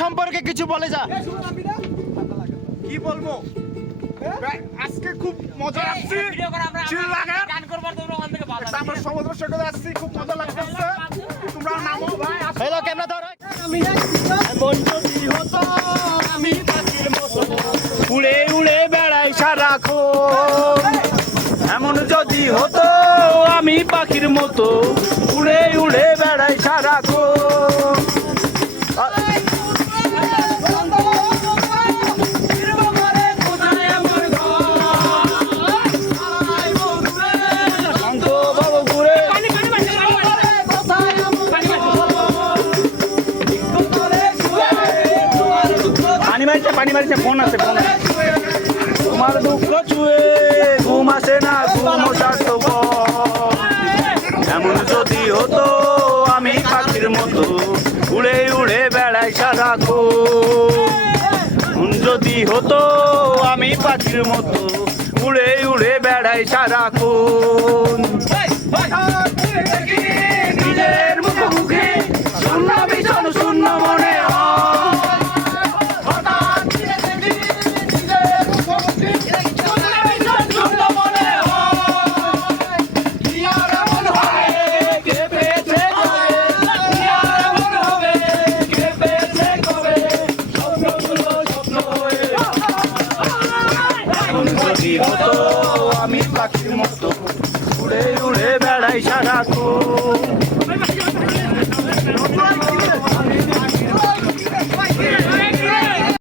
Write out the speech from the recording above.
সম্পর্কে কিছু বলে যা। কি বলবো, আজকে খুব মজা আসছে, আমরা সমুদ্র সৈকতে আসছি, খুব মজা লাগতেছে। তোমরা নামো ভাই। হ্যালো, ক্যামেরা ধরো। এমন যদি হতো আমি পাখির মতো উড়ে উড়ে বেড়াই সারাক্ষণ, এমন যদি হতো আমি পাখির মতো উড়ে উড়ে বেড়াই সারাক্ষণ। পানি মারিছে, ফোন আছে, ফোন আছে। তোমার দুঃখ ছুঁয়ে ঘুম আসে না, ঘুম এমন যদি হতো আমি পাখির মতো উড়ে উড়ে বেড়াই সারাক্ষণ, যদি হতো আমি পাখির মতো উড়ে উড়ে বেড়াই সারাক্ষণ। নিজের মুখোমুখি শূন্য ভীষণ শূন্য মনে হতো আমি পাখির মতো উড়ে উড়ে বেড়াই সারাক্ষণ।